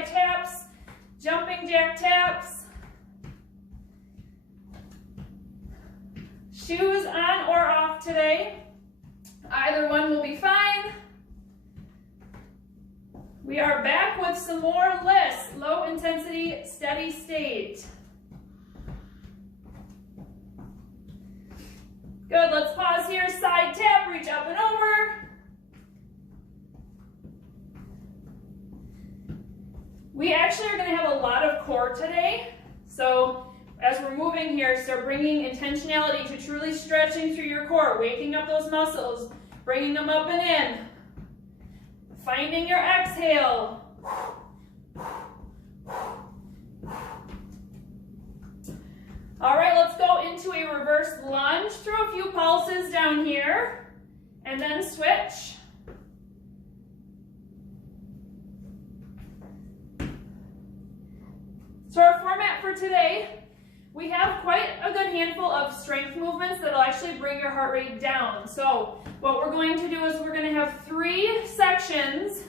side taps, jumping jack taps. Shoes on or off today. Either one will be fine. We are back with some more LISS, low intensity, steady state. Good, let's pause here, side tap, reach up and over. We actually are gonna have a lot of core today. So as we're moving here, start bringing intentionality to truly stretching through your core, waking up those muscles, bringing them up and in. Finding your exhale. All right, let's go into a reverse lunge. Throw a few pulses down here and then switch. So our format for today, we have quite a good handful of strength movements that will actually bring your heart rate down. So what we're going to do is we're going to have 3 sections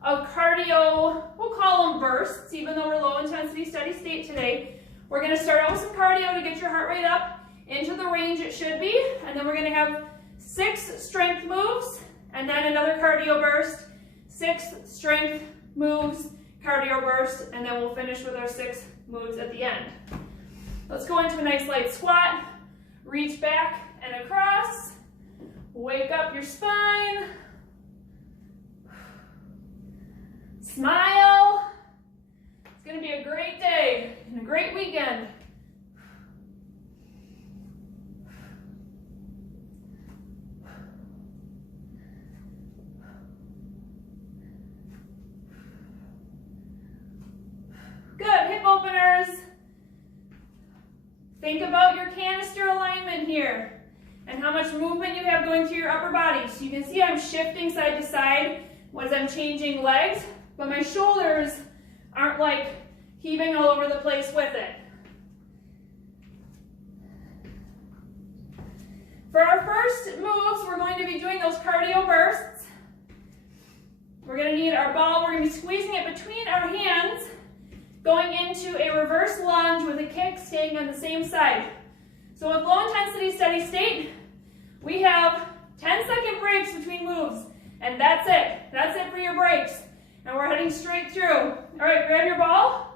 of cardio, we'll call them bursts, even though we're low intensity steady state today. We're going to start out with some cardio to get your heart rate up into the range it should be, and then we're going to have 6 strength moves, and then another cardio burst, 6 strength moves, cardio burst, and then we'll finish with our 6 moves at the end. Let's go into a nice light squat, reach back and across, wake up your spine, smile. It's going to be a great day and a great weekend. Good, hip openers. Think about your canister alignment here and how much movement you have going through your upper body. So you can see I'm shifting side to side as I'm changing legs, but my shoulders aren't like heaving all over the place with it. For our first moves, we're going to be doing those cardio bursts. We're going to need our ball, we're going to be squeezing it between our hands, going into a reverse lunge with a kick, staying on the same side. So with low intensity steady state, we have 10-second breaks between moves, and that's it. That's it for your breaks. And we're heading straight through. All right, grab your ball.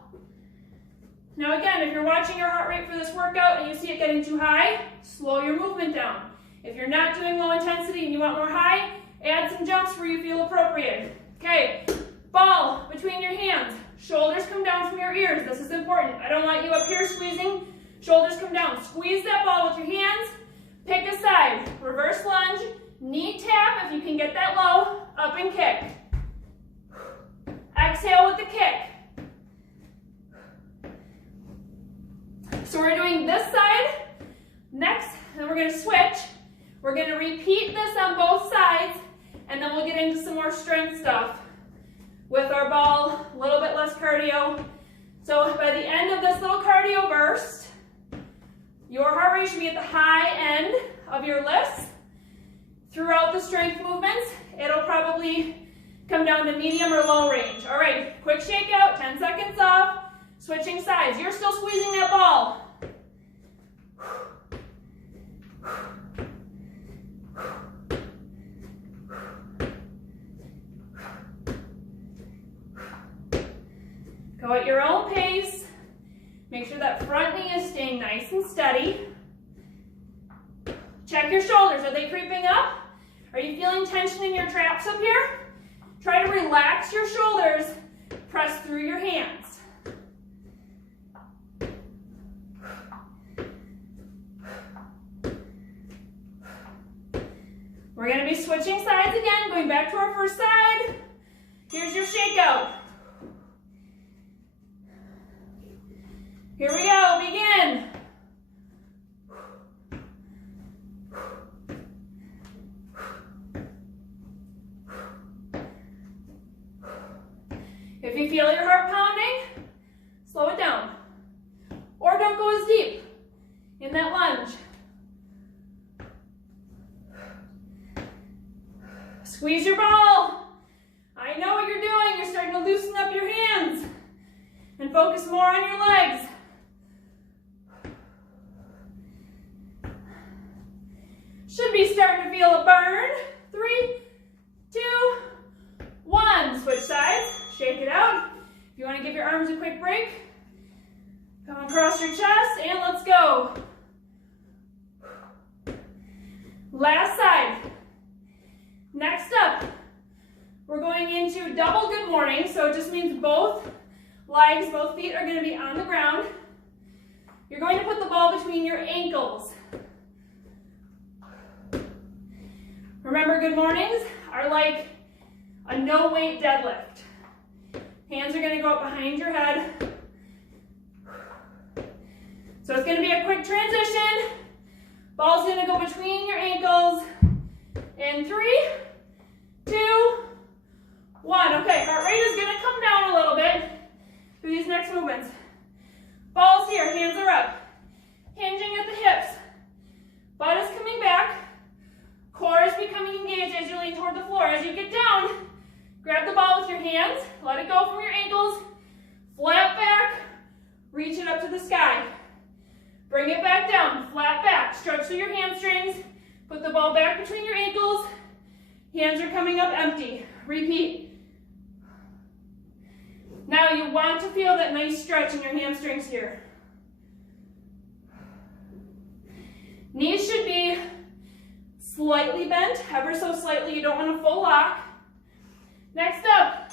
Now again, if you're watching your heart rate for this workout and you see it getting too high, slow your movement down. If you're not doing low intensity and you want more high, add some jumps where you feel appropriate. Okay, ball between your hands. Shoulders come down from your ears. This is important. I don't want you up here squeezing. Shoulders come down. Squeeze that ball with your hands. Pick a side. Reverse lunge. Knee tap if you can get that low. Up and kick. Exhale with the kick. So we're doing this side. Next, then we're going to switch. We're going to repeat this on both sides, and then we'll get into some more strength stuff with our ball, a little bit less cardio. So by the end of this little cardio burst, your heart rate should be at the high end of your LISS. Throughout the strength movements, it'll probably come down to medium or low range. All right, quick shake out, 10 seconds off, switching sides. You're still squeezing that ball. Go at your own pace. Make sure that front knee is staying nice and steady. Check your shoulders. Are they creeping up? Are you feeling tension in your traps up here? Try to relax your shoulders. Press through your hands. We're going to be switching sides again, going back to our first side. Here's your shakeout. Here we go, begin. If you feel your heart pounding, slow it down. Or don't go as deep in that lunge. Squeeze your ball. I know what you're doing. You're starting to loosen up your hands. And focus more on your legs. Should be starting to feel a burn. 3, 2, 1. Switch sides, shake it out. If you want to give your arms a quick break, come across your chest and let's go. Last side. Next up, we're going into double good morning. So it just means both legs, both feet are going to be on the ground. You're going to put the ball between your ankles. Remember, good mornings are like a no weight deadlift. Hands are going to go up behind your head. So it's going to be a quick transition. Ball's going to go between your ankles. In 3, 2, 1. Okay, heart rate is going to come down a little bit through these next movements. Ball's here, hands are up. Hinging at the hips. Butt is coming back. Core is becoming engaged as you lean toward the floor. As you get down, grab the ball with your hands. Let it go from your ankles. Flat back. Reach it up to the sky. Bring it back down. Flat back. Stretch through your hamstrings. Put the ball back between your ankles. Hands are coming up empty. Repeat. Now you want to feel that nice stretch in your hamstrings here. Knees should be slightly bent, ever so slightly. You don't want a full lock. Next up,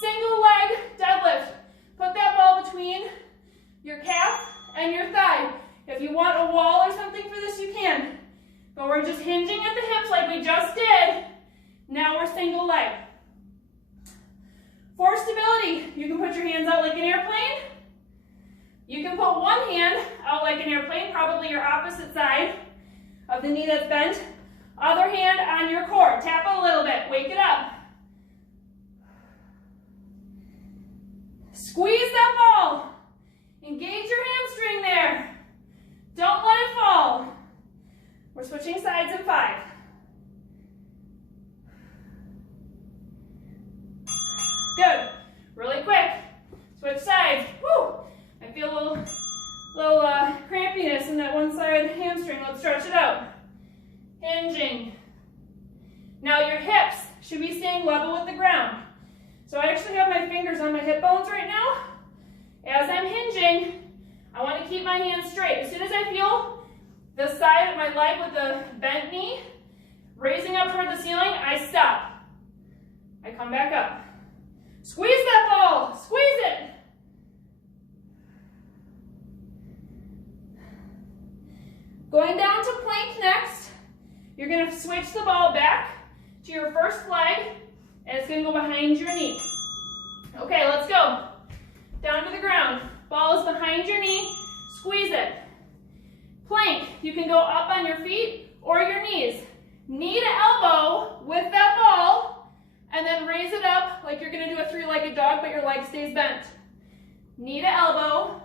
single leg deadlift. Put that ball between your calf and your thigh. If you want a wall or something for this, you can. But we're just hinging at the hips like we just did. Now we're single leg. For stability, you can put your hands out like an airplane. You can put one hand out like an airplane, probably your opposite side of the knee that's bent. Other hand on your core. Tap it a little bit. Wake it up. Squeeze that ball. Engage your hamstring there. Don't let it fall. We're switching sides in 5. Good. Really quick. Switch sides. Woo! I feel a little crampiness in that one side hamstring. Let's stretch it out. Hinging. Now your hips should be staying level with the ground. So I actually have my fingers on my hip bones right now. As I'm hinging, I want to keep my hands straight. As soon as I feel the side of my leg with the bent knee raising up toward the ceiling, I stop. I come back up. Squeeze that ball. Squeeze it. Going down to plank next. You're going to switch the ball back to your first leg, and it's going to go behind your knee. Okay, let's go. Down to the ground. Ball is behind your knee. Squeeze it. Plank. You can go up on your feet or your knees. Knee to elbow with that ball, and then raise it up like you're going to do a 3-legged dog, but your leg stays bent. Knee to elbow.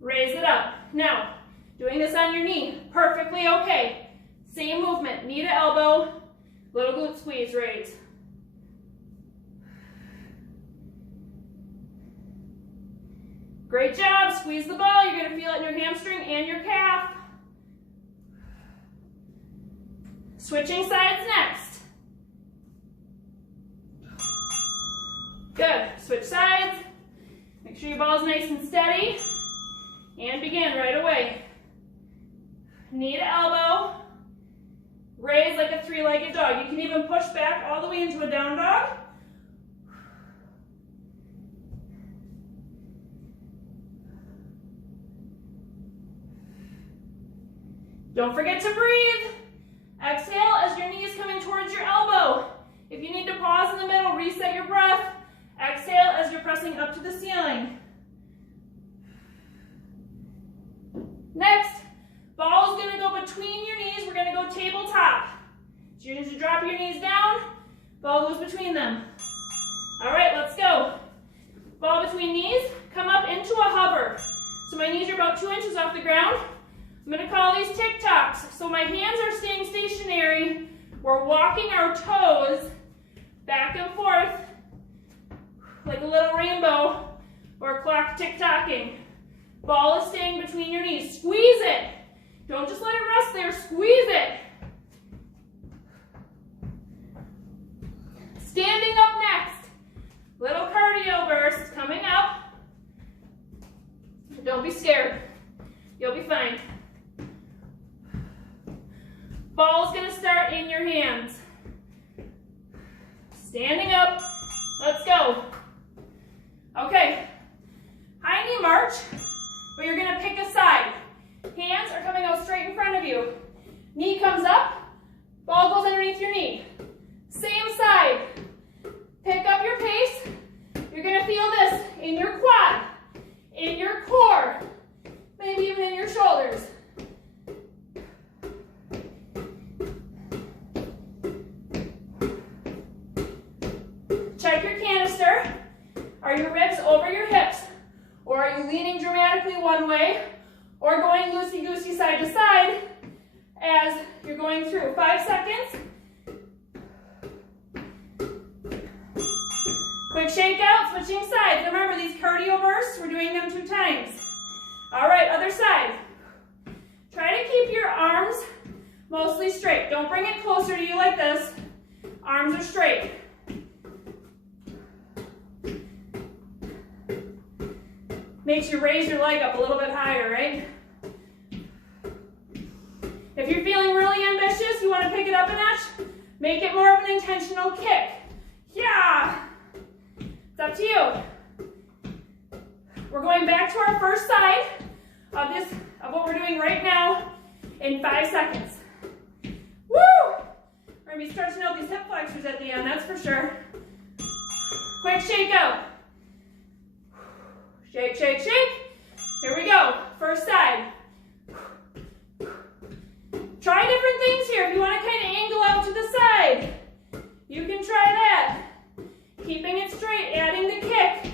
Raise it up. Now, doing this on your knee. Perfectly okay. Same movement. Knee to elbow. Little glute squeeze, raise. Great job. Squeeze the ball. You're going to feel it in your hamstring and your calf. Switching sides next. Good. Switch sides. Make sure your ball is nice and steady. And begin right away. Knee to elbow. Raise like a 3-legged dog. You can even push back all the way into a down dog. Don't forget to breathe. Exhale as your knee is coming towards your elbow. If you need to pause in the middle, reset your breath. Exhale as you're pressing up to the ceiling. Next, ball is going to go between your knees. We're going to go tabletop. So you're going to drop your knees down. Ball goes between them. All right, let's go. Ball between knees. Come up into a hover. So my knees are about 2 inches off the ground. I'm going to call these tick-tocks. So my hands are staying stationary. We're walking our toes back and forth like a little rainbow or clock tick-tocking. Ball is staying between your knees. Squeeze it. Don't just let it rest there. Squeeze it. Standing up next. Little cardio burst coming up. Don't be scared. You'll be fine. Ball's gonna start in your hands. Standing up. Let's go. Okay. High knee march, but you're gonna pick a side. Hands are coming out straight in front of you. Knee comes up, ball goes underneath your knee. Same side. Pick up your pace. You're gonna feel this in your quad, in your core, maybe even in your shoulders. Check your canister. Are your ribs over your hips? Or are you leaning dramatically one way or going loosey-goosey side to side as you're going through? 5 seconds. Quick shake out, switching sides. Remember these cardio bursts, we're doing them 2 times. All right, other side. Try to keep your arms mostly straight. Don't bring it closer to you like this. Arms are straight. Makes you raise your leg up a little bit higher, right? If you're feeling really ambitious, you want to pick it up a notch, make it more of an intentional kick. Yeah! It's up to you. We're going back to our first side of what we're doing right now in 5 seconds. Woo! We're going to be stretching out these hip flexors at the end, that's for sure. Quick shake out. Shake, shake, shake. Here we go. First side. Try different things here. If you want to kind of angle out to the side, you can try that. Keeping it straight, adding the kick.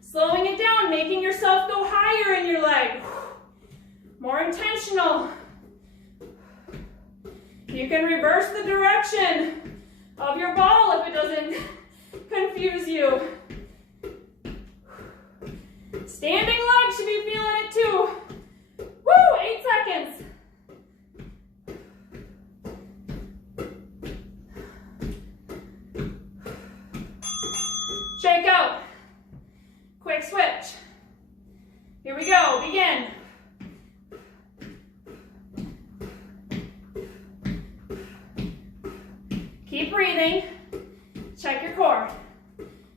Slowing it down, making yourself go higher in your leg. More intentional. You can reverse the direction of your ball if it doesn't confuse you. Standing leg should be feeling it too. Woo, 8 seconds. Shake out. Quick switch. Here we go, begin. Keep breathing. Check your core.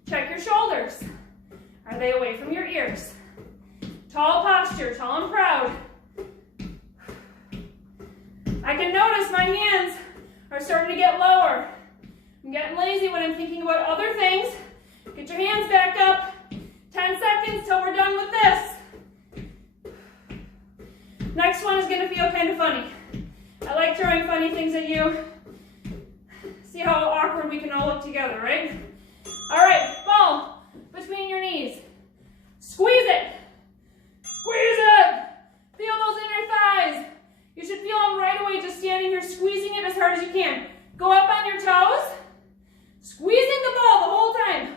Check your shoulders. Are they away from your ears? Tall posture, tall and proud. I can notice my hands are starting to get lower. I'm getting lazy when I'm thinking about other things. Get your hands back up. 10 seconds till we're done with this. Next one is gonna feel kind of funny. I like throwing funny things at you. See how awkward we can all look together, right? All right, ball between your knees. Squeeze it. Squeeze it. Feel those inner thighs. You should feel them right away just standing here squeezing it as hard as you can. Go up on your toes. Squeezing the ball the whole time.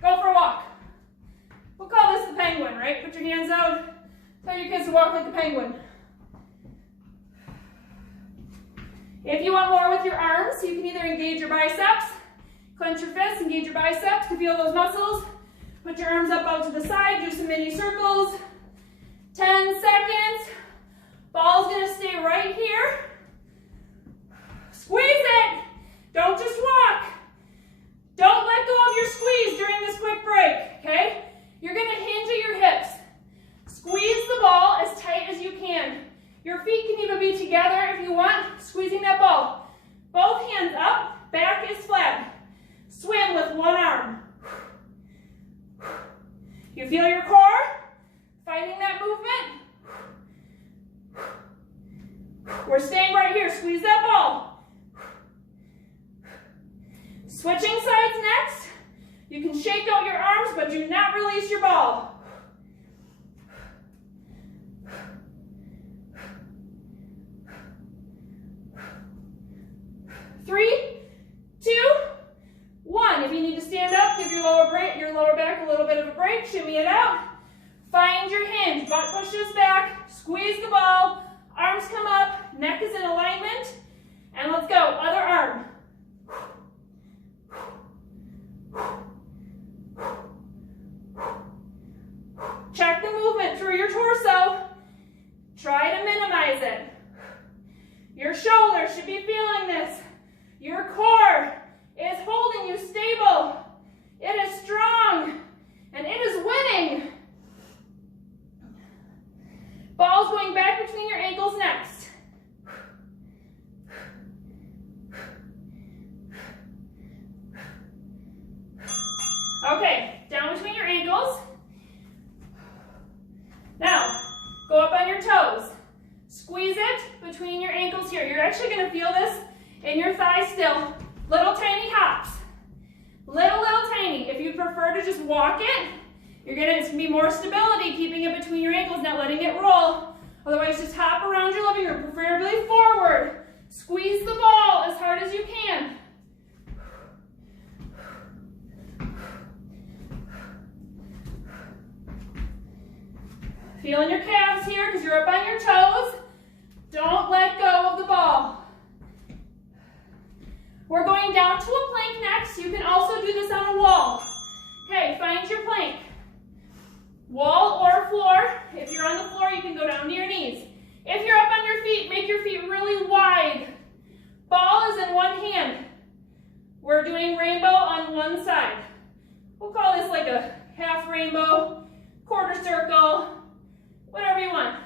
Go for a walk. We'll call this the penguin, right? Put your hands out. Tell your kids to walk like the penguin. If you want more with your arms, you can either engage your biceps, clench your fists, engage your biceps to feel those muscles. Put your arms up out to the side, do some mini circles. 10 seconds. Ball's gonna stay right here. Squeeze it. Don't just walk. Don't let go of your squeeze during this quick break, okay? You're gonna hinge at your hips. Squeeze the ball as tight as you can. Your feet can even be together if you want, squeezing that ball. Both hands up, back is flat. Swim with one arm. You feel your core fighting that movement? We're staying right here, squeeze that ball. Switching sides next. You can shake out your arms, but do not release your ball. 3, 2, 1. If you need to stand up, give your lower back a little bit of a break. Shimmy it out. Find your hinge. Butt pushes back. Squeeze the ball. Arms come up. Neck is in alignment. And let's go. Other arm. Check the movement through your torso. Try to minimize it. Your shoulders should be feeling this. Your core is holding you stable. It is strong, and it is winning. Ball's going back between your ankles next. Okay, down between your ankles. Now, go up on your toes. Squeeze it between your ankles here. You're actually going to feel this in your thighs still. Little tiny hops. Little tiny. If you prefer to just walk it, it's going to be more stability, keeping it between your ankles, not letting it roll. Otherwise, just hop around your living room, preferably forward. Squeeze the ball as hard as you can. Feeling your calves here because you're up on your toes. Don't let go of the ball. We're going down to a plank next. You can also do this on a wall. Okay, find your plank. Wall or floor. If you're on the floor, you can go down to your knees. If you're up on your feet, make your feet really wide. Ball is in one hand. We're doing rainbow on one side. We'll call this like a half rainbow, quarter circle, whatever you want.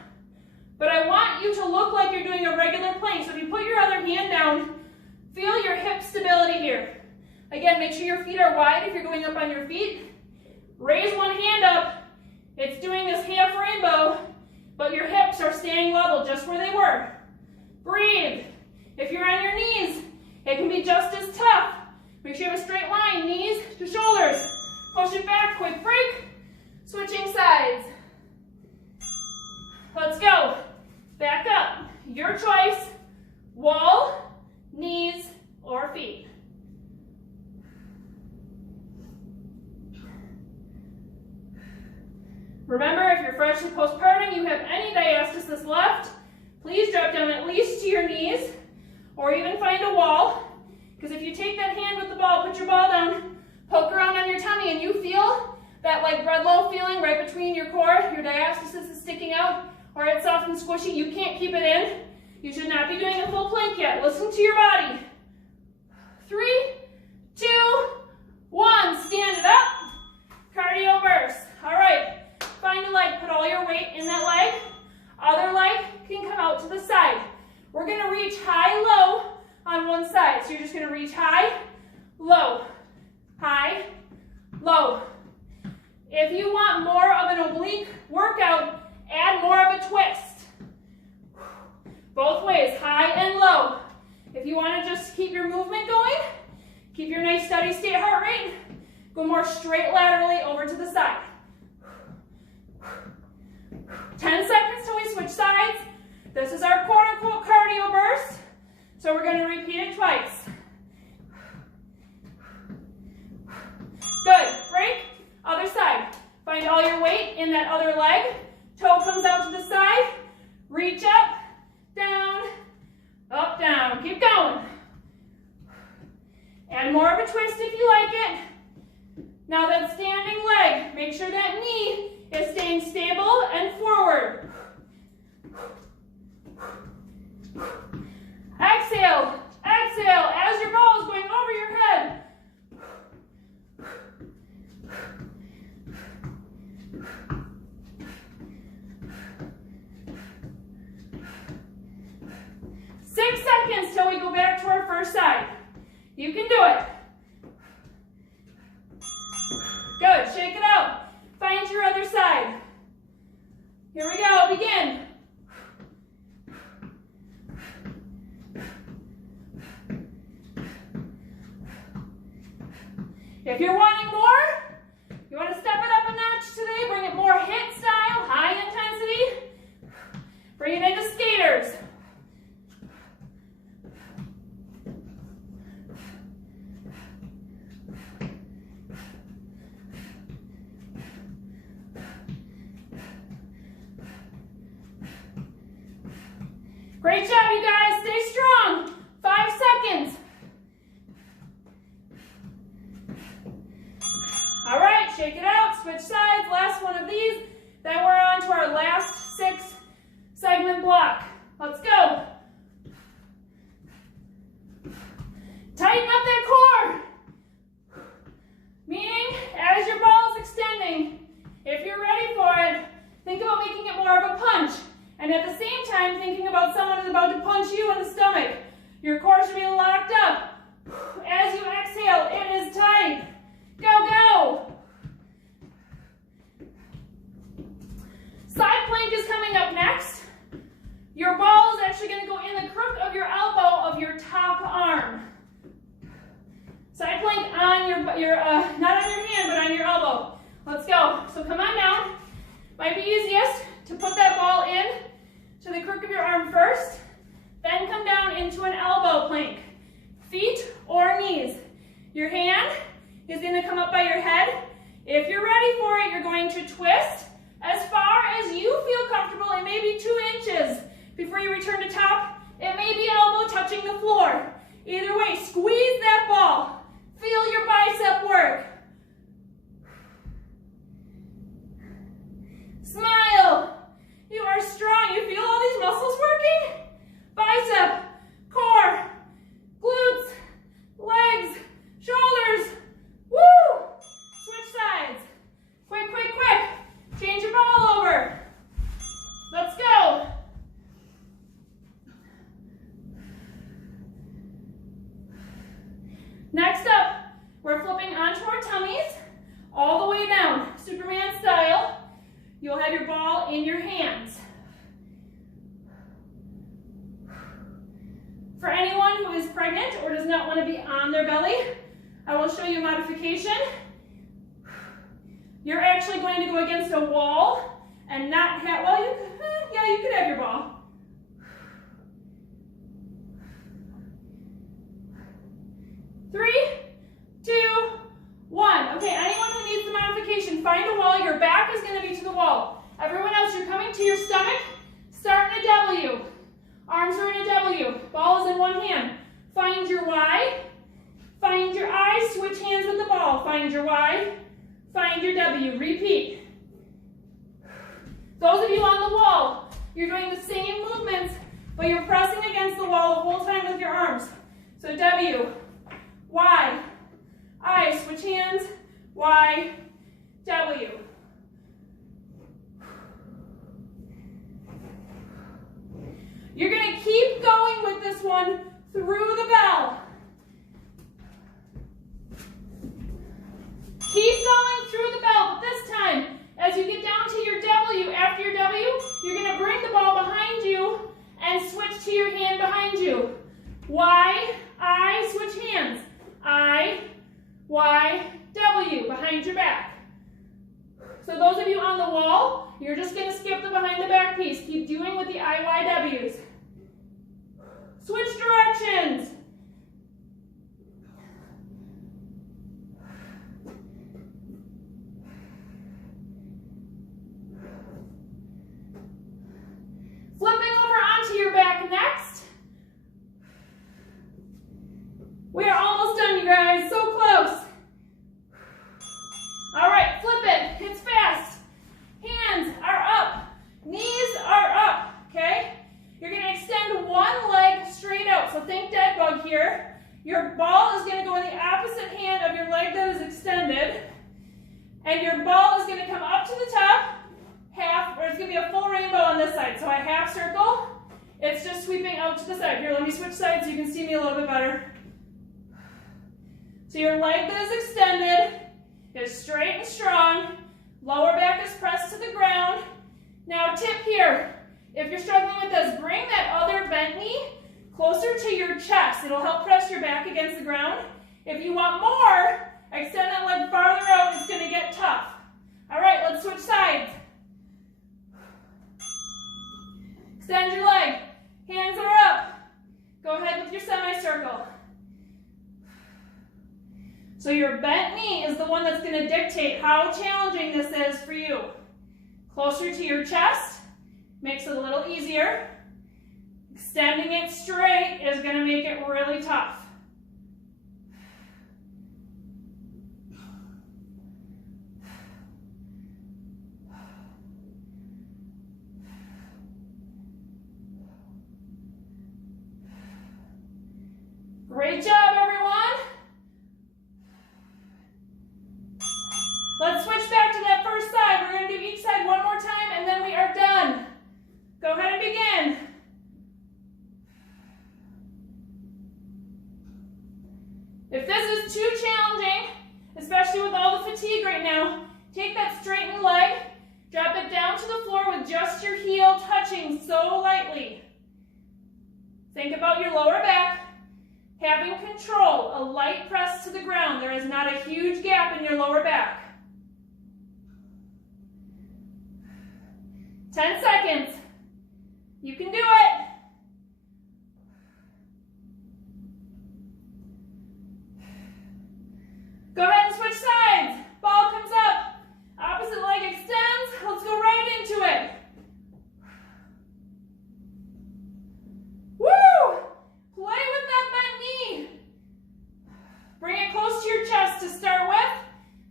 But I want you to look like you're doing a regular plank. So if you put your other hand down, feel your hip stability here. Again, make sure your feet are wide if you're going up on your feet. Raise one hand up. It's doing this half rainbow, but your hips are staying level just where they were. Breathe. If you're on your knees, it can be just as tough. Make sure you have a straight line, knees to shoulders. Push it back, quick break. Switching sides. Let's go. Back up. Your choice, wall, knees, or feet. Remember, if you're freshly postpartum, you have any diastasis left, please drop down at least to your knees, or even find a wall. Because if you take that hand with the ball, put your ball down, poke around on your tummy, and you feel that like bread loaf feeling right between your core, your diastasis is sticking out, or it's soft and squishy, you can't keep it in. You should not be doing a full plank yet. Listen to your body. 3, 2, 1. Stand it up. Cardio burst. All right. Find a leg. Put all your weight in that leg. Other leg can come out to the side. We're going to reach high, low on one side. So you're just going to reach high, low, high, low. If you want more of an oblique workout, add more of a twist. Both ways, high and low. If you want to just keep your movement going, keep your nice steady state heart rate, go more straight laterally over to the side. 10 seconds till we switch sides. This is our quote-unquote cardio burst, so we're going to repeat it twice. Good. Break. Other side. Find all your weight in that other leg. Toe comes out to the side. Reach up, down, up, down. Keep going. Add more of a twist if you like it. Now that standing leg, make sure that knee is staying stable and forward. Exhale, exhale, as your ball is going over your head. Seconds till we go back to our first side. You can do it. Good. Shake it out. Find your other side. Here we go. Begin. If you're wanting more, you want to step it up a notch today, bring it more HIIT style, high intensity. Bring it into skaters. you guys. Stay strong. 5 seconds. All right, shake it out. Switch sides. Last one of these. Then we're on to our last 6 segment block. Let's go. Tighten up that core. Meaning, as your ball is extending, if you're ready for it, think about making it more of a punch. And at the same time, thinking about someone who's about to punch you in the stomach. Your core should be locked up. As you exhale, it is tight. Go, go. Side plank is coming up next. Your ball is actually going to go in the crook of your elbow of your top arm. Side plank on your not on your hand, but on your elbow. Let's go. So come on down. Might be easiest to put that ball in to the crook of your arm first, then come down into an elbow plank. Feet or knees. Your hand is going to come up by your head. If you're ready for it, you're going to twist as far as you feel comfortable. It may be 2 inches before you return to top. It may be elbow touching the floor. Either way, squeeze that ball. Feel your bicep work. Smile. You are strong. You feel all these muscles working? Bicep, core, glutes, legs, shoulders. Woo! Switch sides. Quick, quick, quick. Change your ball over. Let's go. Next up, we're flipping onto our tummies all the way down, Superman style. You'll have your ball in your hands. For anyone who is pregnant or does not want to be on their belly, I will show you a modification. You're actually going to go against a wall and not have, well, you could have your ball. Three, 2, 1. Okay, anyone who needs the modification, find a wall. Your back is going to be to the wall. Everyone else, you're coming to your stomach. Start in a W. Arms are in a W. Ball is in one hand. Find your Y. Find your I. Switch hands with the ball. Find your Y. Find your W. Repeat. Those of you on the wall, you're doing the same movements, but you're pressing against the wall the whole time with your arms. So W, Y, I. Switch hands. Y, W. You're going to keep going with this one through the bell. Keep going through the bell, but this time, as you get down to your W, after your W, you're going to bring the ball behind you and switch to your hand behind you. Y, I, switch hands. I, Y, W, behind your back. So those of you on the wall, you're just going to skip the behind the back piece. Keep doing with the IYWs. Switch directions. Flipping over onto your back next. We are almost done, you guys. So close. All right, flip it. It's fast. Hands are up. Knees are up, okay? You're going to extend one leg straight out. So think dead bug here. Your ball is going to go in the opposite hand of your leg that is extended. And your ball is going to come up to the top, half, or it's going to be a full rainbow on this side. So a half circle, it's just sweeping out to the side. Here, let me switch sides so you can see me a little bit better. So your leg that is extended is straight and strong. Lower back is pressed to the ground. Now tip here. If you're struggling with this, bring that other bent knee closer to your chest. It'll help press your back against the ground. If you want more, extend that leg farther out. It's going to get tough. All right, let's switch sides. Extend your leg. Hands are up. Go ahead with your semicircle. So your bent knee is the one that's going to dictate how challenging this is for you. Closer to your chest makes it a little easier. Extending it straight is going to make it really tough. Great job, everyone. Let's switch back to that first side. We're going to do each side one more time, and then we are done. Go ahead and begin. If this is too challenging, especially with all the fatigue right now, take that straightened leg, drop it down to the floor with just your heel touching so lightly. Think about your lower back. Having control, a light press to the ground. There is not a huge gap in your lower back. 10 seconds. You can do it. Go ahead and switch sides. Ball comes up. Opposite leg extends. Let's go right into it. Woo! Play with that bent knee. Bring it close to your chest to start with.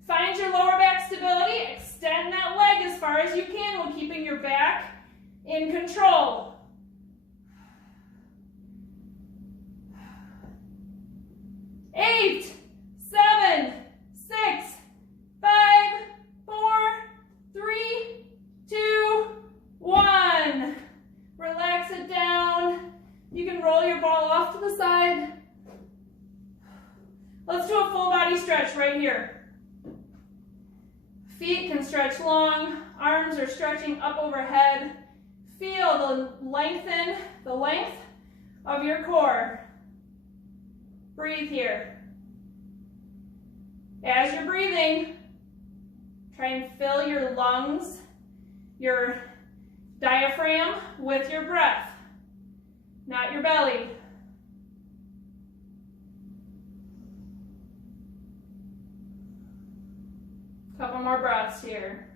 Find your lower back stability. Extend that leg as far as you can while keeping your back in control. Eight, 7, 6, 5, 4, 3, 2, 1. Relax it down. You can roll your ball off to the side. Let's do a full body stretch right here. Feet can stretch long. Arms are stretching up overhead. Feel the length of your core. Breathe here. As you're breathing, try and fill your lungs, your diaphragm with your breath, not your belly. Couple more breaths here.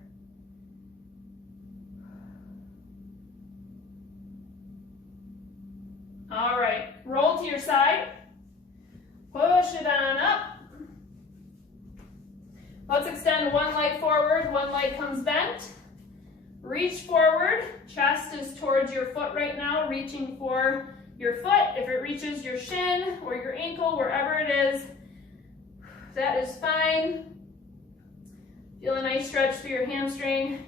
All right, roll to your side. Push it on up. Let's extend one leg forward, one leg comes bent. Reach forward, chest is towards your foot right now, reaching for your foot. If it reaches your shin or your ankle, wherever it is, that is fine. Feel a nice stretch through your hamstring,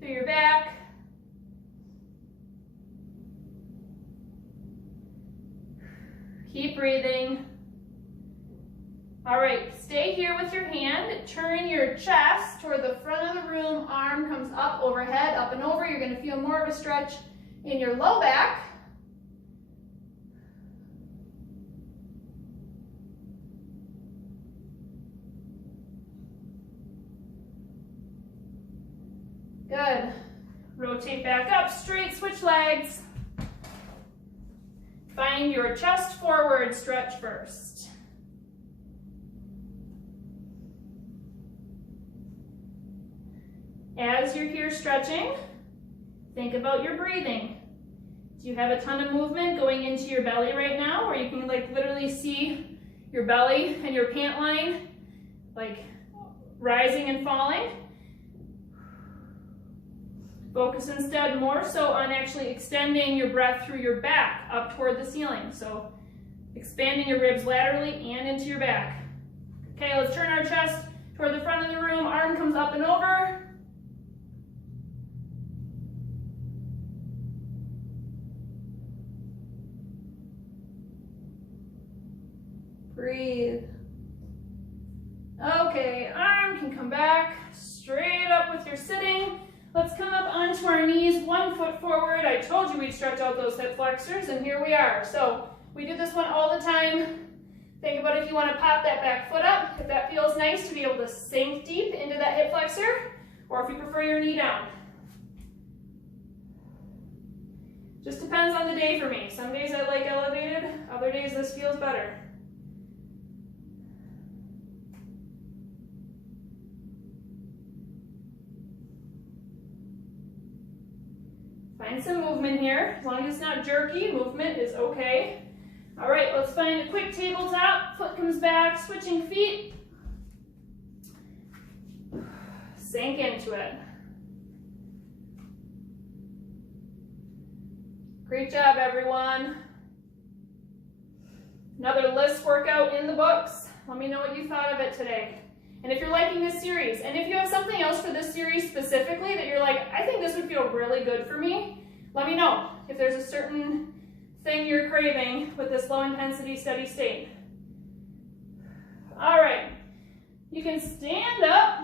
through your back. Keep breathing. All right, stay here with your hand. Turn your chest toward the front of the room. Arm comes up, overhead, up and over. You're going to feel more of a stretch in your low back. Good. Rotate back up, straight, switch legs. Find your chest forward stretch first. As you're here stretching, think about your breathing. Do you have a ton of movement going into your belly right now, where you can like literally see your belly and your pant line like rising and falling? Focus instead more so on actually extending your breath through your back up toward the ceiling. So expanding your ribs laterally and into your back. Okay, let's turn our chest toward the front of the room. Arm comes up and over. Breathe. Okay, arm can come back straight up with your sitting. Let's come up onto our knees, 1 foot forward. I told you we'd stretch out those hip flexors, and here we are. So we do this one all the time. Think about if you want to pop that back foot up, if that feels nice to be able to sink deep into that hip flexor, or if you prefer your knee down. Just depends on the day for me. Some days I like elevated, other days this feels better. Find some movement here. As long as it's not jerky, movement is okay. All right, let's find a quick tabletop. Foot comes back, switching feet. Sink into it. Great job, everyone. Another LISS workout in the books. Let me know what you thought of it today. And if you're liking this series, and if you have something else for this series specifically that you're like, I think this would feel really good for me, let me know if there's a certain thing you're craving with this low intensity steady state. All right, you can stand up.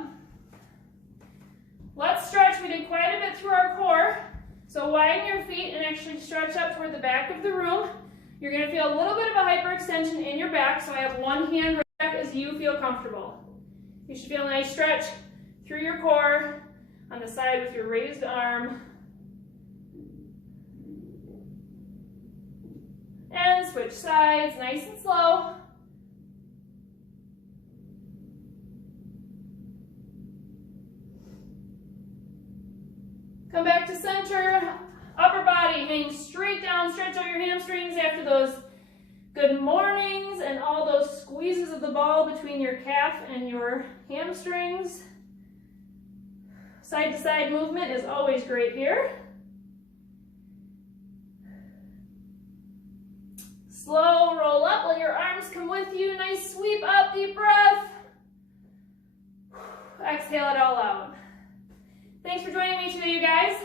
Let's stretch. We did quite a bit through our core. So widen your feet and actually stretch up toward the back of the room. You're going to feel a little bit of a hyperextension in your back, so I have one hand right back as you feel comfortable. You should feel a nice stretch through your core on the side with your raised arm. And switch sides, nice and slow. Come back to center, upper body hang straight down, stretch out your hamstrings after those good mornings and all those squeezes of the ball between your calf and your hamstrings. Side to side movement is always great here. Slow roll up, let your arms come with you, nice sweep up, deep breath. Exhale it all out. Thanks for joining me today, you guys.